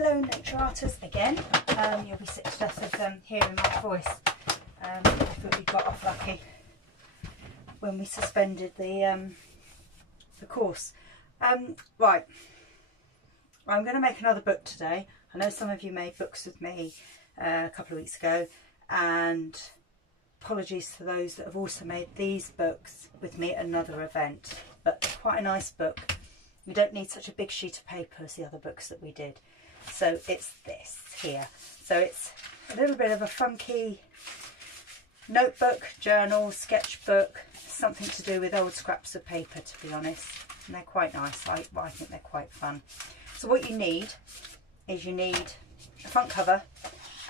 Hello nature artists again. You'll be sick to death of hearing my voice. I thought we got off lucky when we suspended the course. Right, I'm going to make another book today. I know some of you made books with me a couple of weeks ago, and apologies to those that have also made these books with me at another event, but quite a nice book. We don't need such a big sheet of paper as the other books that we did. So it's this here. So it's a little bit of a funky notebook, journal, sketchbook, something to do with old scraps of paper, to be honest. And they're quite nice. I think they're quite fun. So what you need is you need a front cover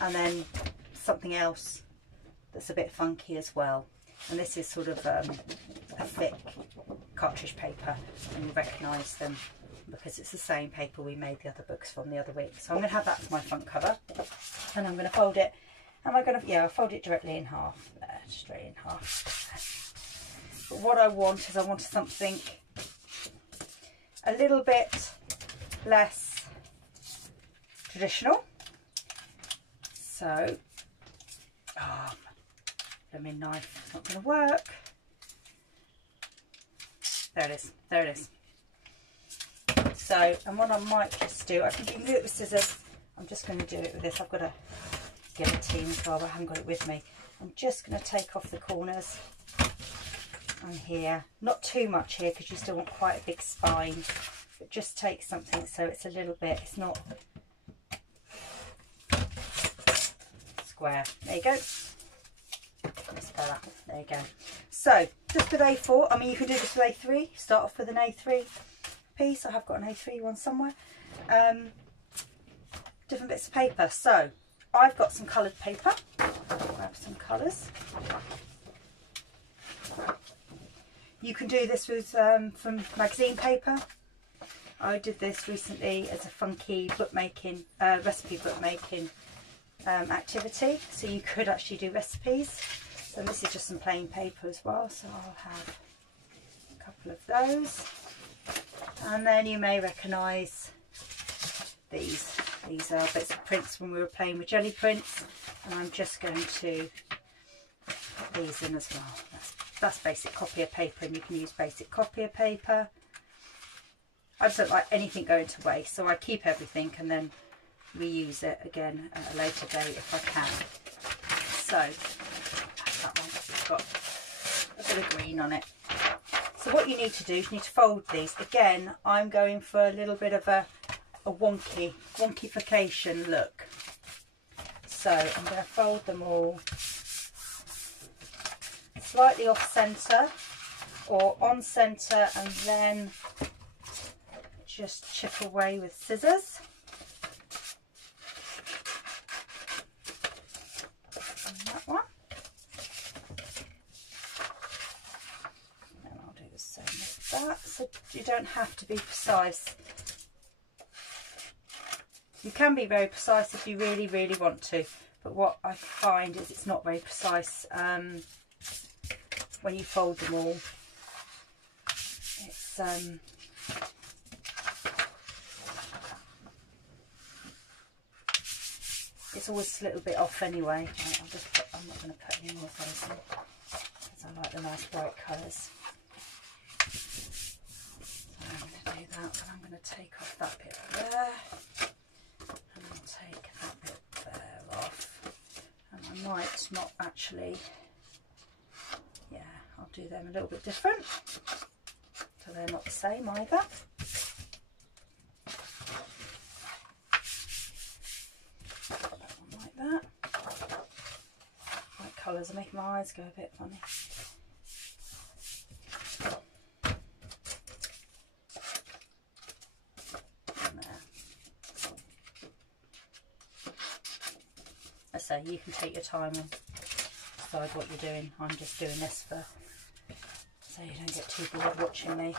and then something else that's a bit funky as well. And this is sort of a thick cartridge paper, and you'll recognise them because it's the same paper we made the other books from the other week. So I'm going to have that as my front cover, and I'm going to fold it. Am I going to? Yeah, I'll fold it directly in half, straight in half. But what I want is I want something a little bit less traditional. So, my knife not going to work. There it is. There it is. So, and what I might just do, I think you can do it with scissors. I'm just going to do it with this. I've got a guillotine as well, but I haven't got it with me. I'm just going to take off the corners and here. Not too much here because you still want quite a big spine, but just take something so it's a little bit, it's not square. There you go. That's better. There you go. So just with A4, I mean you can do this with A3, start off with an A3 piece. I have got an A3 one somewhere. Different bits of paper. So I've got some coloured paper. Grab some colours. You can do this with from magazine paper. I did this recently as a funky bookmaking, recipe bookmaking activity. So you could actually do recipes. So this is just some plain paper as well. So I'll have a couple of those. And then you may recognise these. These are bits of prints when we were playing with jelly prints. And I'm just going to put these in as well. That's basic copier paper, and you can use basic copier paper. I just don't like anything going to waste, so I keep everything and then reuse it again at a later date if I can. So that one has got a bit of green on it. So what you need to do is you need to fold these. Again, I'm going for a little bit of a wonkification look. So I'm going to fold them all slightly off centre or on centre, and then just chip away with scissors. And that one. And I'll do the same with that. So you don't have to be precise. You can be very precise if you really, really want to. But what I find is it's not very precise when you fold them all. It's always a little bit off anyway. I'm not going to put any more of those in because I like the nice bright colours. So I'm going to do that, and I'm going to take off that bit there, and I'll take that bit there off, and I might not actually, yeah, I'll do them a little bit different so they're not the same either. That. White colours are making my eyes go a bit funny. And there. I say you can take your time and decide what you're doing. I'm just doing this for so you don't get too bored watching me.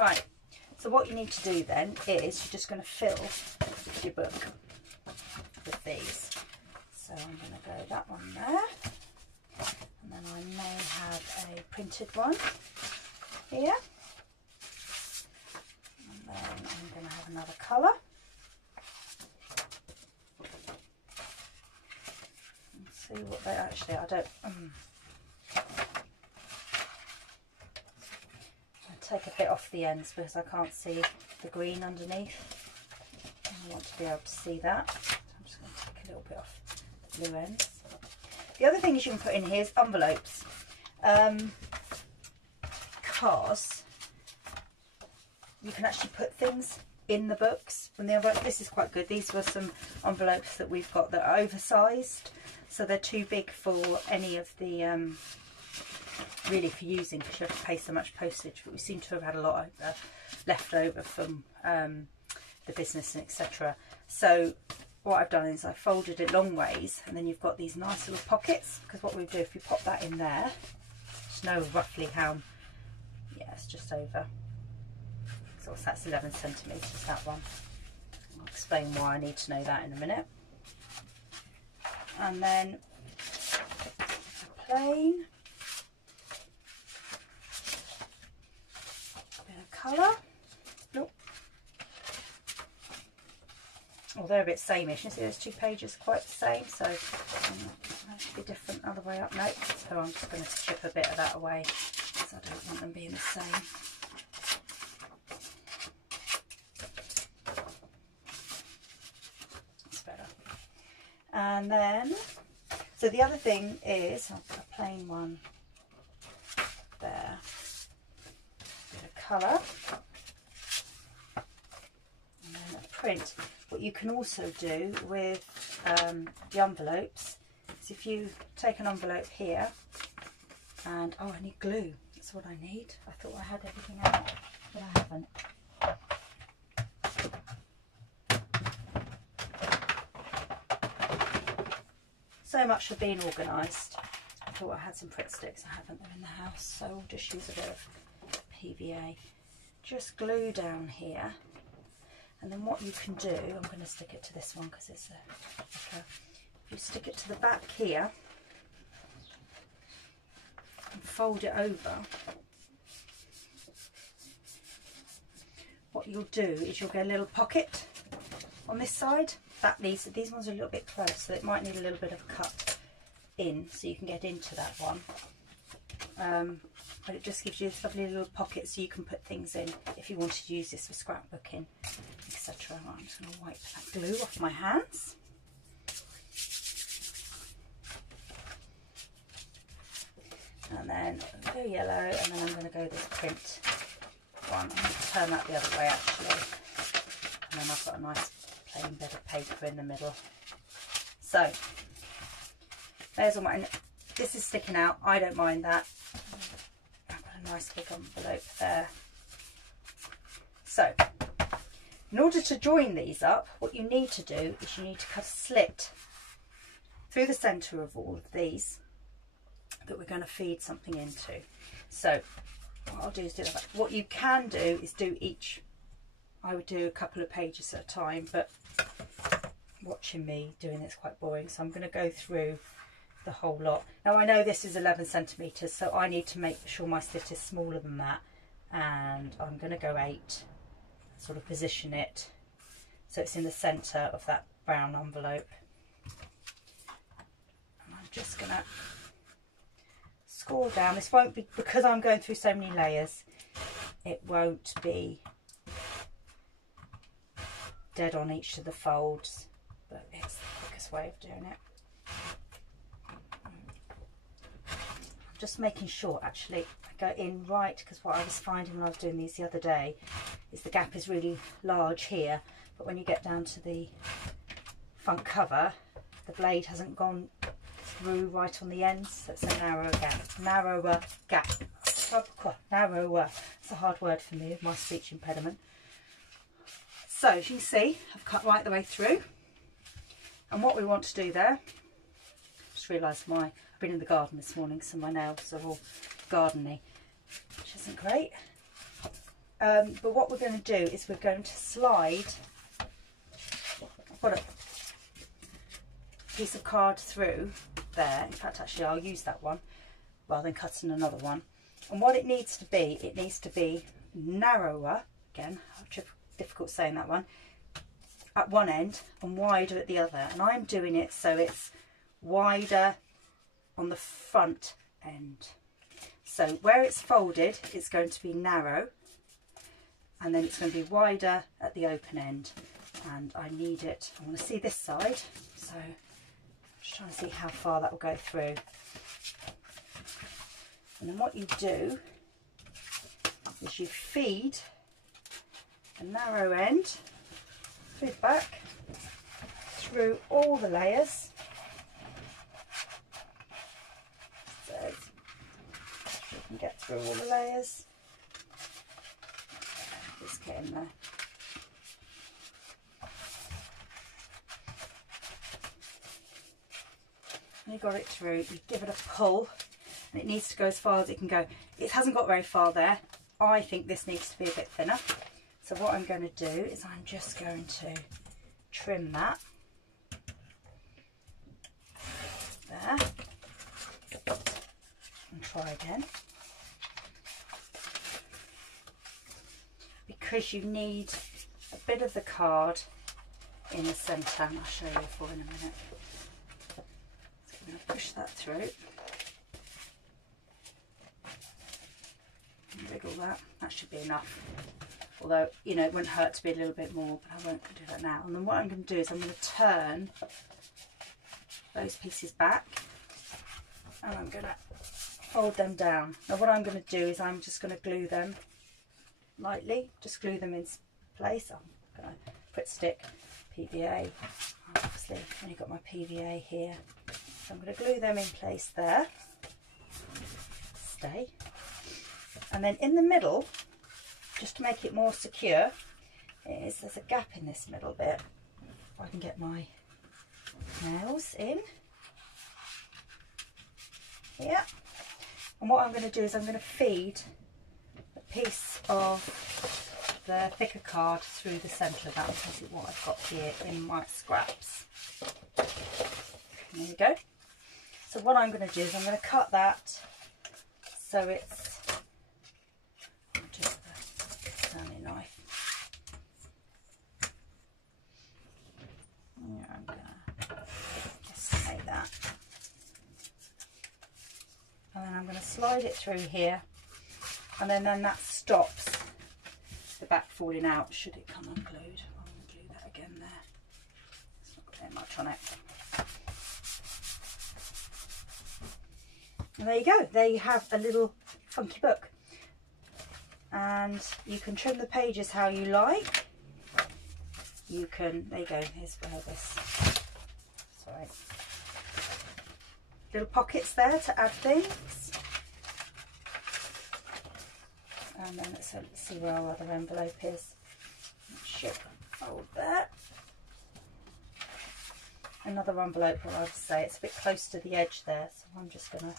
Right, so what you need to do then is you're just going to fill your book with these. So I'm going to go that one there, and then I may have a printed one here. And then I'm going to have another colour. Let's see what they actually, I don't, I'll take a bit off the ends because I can't see the green underneath. I want to be able to see that. So I'm just going to take a little bit off the blue ends. The other thing you can put in here is envelopes. Because you can actually put things in the books from the envelope. This is quite good. These were some envelopes that we've got that are oversized, so they're too big for any of the really for using, because you have to pay so much postage, but we seem to have had a lot left over from the business and etc. So what I've done is I folded it long ways, and then you've got these nice little pockets, because what we do, if you pop that in there, just know roughly how, yeah, it's just over, so that's 11 centimetres, that one. I'll explain why I need to know that in a minute. And then a plain bit of colour. Nope. Oh, they're a bit sameish. You see those two pages quite the same, so that should be different other way up. Nope. So I'm just going to chip a bit of that away because I don't want them being the same. That's better. And then, so the other thing is, I'll put a plain one there, a bit of colour, and then a print. What you can also do with the envelopes is if you take an envelope here and, oh, I need glue, that's what I need. I thought I had everything out, but I haven't. So much for being organised. I thought I had some Pritt sticks, I haven't them in the house, so I'll just use a bit of PVA. Just glue down here, and then what you can do, I'm going to stick it to this one because it's if you stick it to the back here and fold it over, what you'll do is you'll get a little pocket on this side. That needs, these ones are a little bit close, so it might need a little bit of cut in so you can get into that one. But it just gives you this lovely little pocket so you can put things in if you wanted to use this for scrapbooking, etc. I'm just going to wipe that glue off my hands. And then go yellow, and then I'm going to go this print one. I'm going to turn that the other way actually, and then I've got a nice plain bit of paper in the middle. So there's all my, this is sticking out, I don't mind that. I've got a nice big envelope there. So in order to join these up, what you need to do is you need to cut a slit through the centre of all of these that we're going to feed something into. So what I'll do is do that. What you can do is do each, I would do a couple of pages at a time, but watching me doing it's quite boring, so I'm going to go through the whole lot. Now I know this is 11 centimetres, so I need to make sure my slit is smaller than that, and I'm going to go 8, sort of position it so it's in the centre of that brown envelope. And I'm just going to score down. This won't be, because I'm going through so many layers, it won't be dead on each of the folds, but it's the quickest way of doing it. I'm just making sure actually I go in right, because what I was finding when I was doing these the other day is the gap is really large here, but when you get down to the front cover, the blade hasn't gone through right on the ends, so it's a narrower gap. Narrower. It's a hard word for me with my speech impediment. So as you can see, I've cut right the way through, and what we want to do there, just realised I've been in the garden this morning, so my nails are all gardeny, which isn't great. But what we're going to do is we're going to slide, I've got a piece of card through there, in fact actually I'll use that one rather than cutting another one, And what it needs to be narrower, again, difficult saying that one, at one end and wider at the other. And I'm doing it so it's wider on the front end. So where it's folded, it's going to be narrow, and then it's going to be wider at the open end. And I need it, I want to see this side, so I'm just trying to see how far that will go through. And then what you do is you feed the narrow end, feed back through all the layers. So you can get through all the layers. Just get in there. And you got it through, you give it a pull. And it needs to go as far as it can go. It hasn't got very far there. I think this needs to be a bit thinner. So what I'm going to do is I'm just going to trim that. There. And try again. Because you need a bit of the card in the centre. And I'll show you for in a minute. So I'm going to push that through. Wiggle that should be enough, although you know it wouldn't hurt to be a little bit more, but I won't do that now. And then what I'm going to do is I'm going to turn those pieces back and I'm going to fold them down. Now what I'm going to do is I'm just going to glue them lightly, just glue them in place. I'm going to put stick PVA, obviously I've only got my PVA here, so I'm going to glue them in place there, stay. And then in the middle, just to make it more secure, there's a gap in this middle bit. If I can get my nails in here. And what I'm going to do is I'm going to feed a piece of the thicker card through the centre of that. This is what I've got here in my scraps. There we go. So what I'm going to do is I'm going to cut that so it's knife. Yeah, I'm gonna just make that, and then I'm going to slide it through here, and then that stops the back falling out should it come unglued. I'm going to glue that again there. It's not got very much on it. And there you go. There you have a little funky book. And you can trim the pages how you like. You can, there you go, here's where this, sorry. Little pockets there to add things. And then let's see where our other envelope is. It should fold there. Another envelope, what I would say, it's a bit close to the edge there, so I'm just going to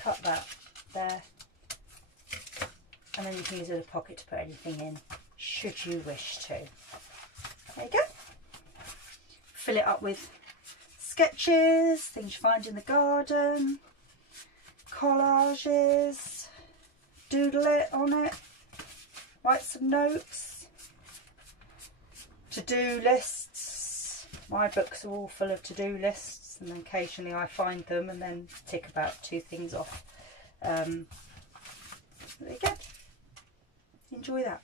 cut that there, and then you can use a little pocket to put anything in should you wish to. There you go. Fill it up with sketches, things you find in the garden, collages, doodle it on it, write some notes, to-do lists. My books are all full of to-do lists, and then occasionally I find them and then tick about 2 things off. There you go. Enjoy that.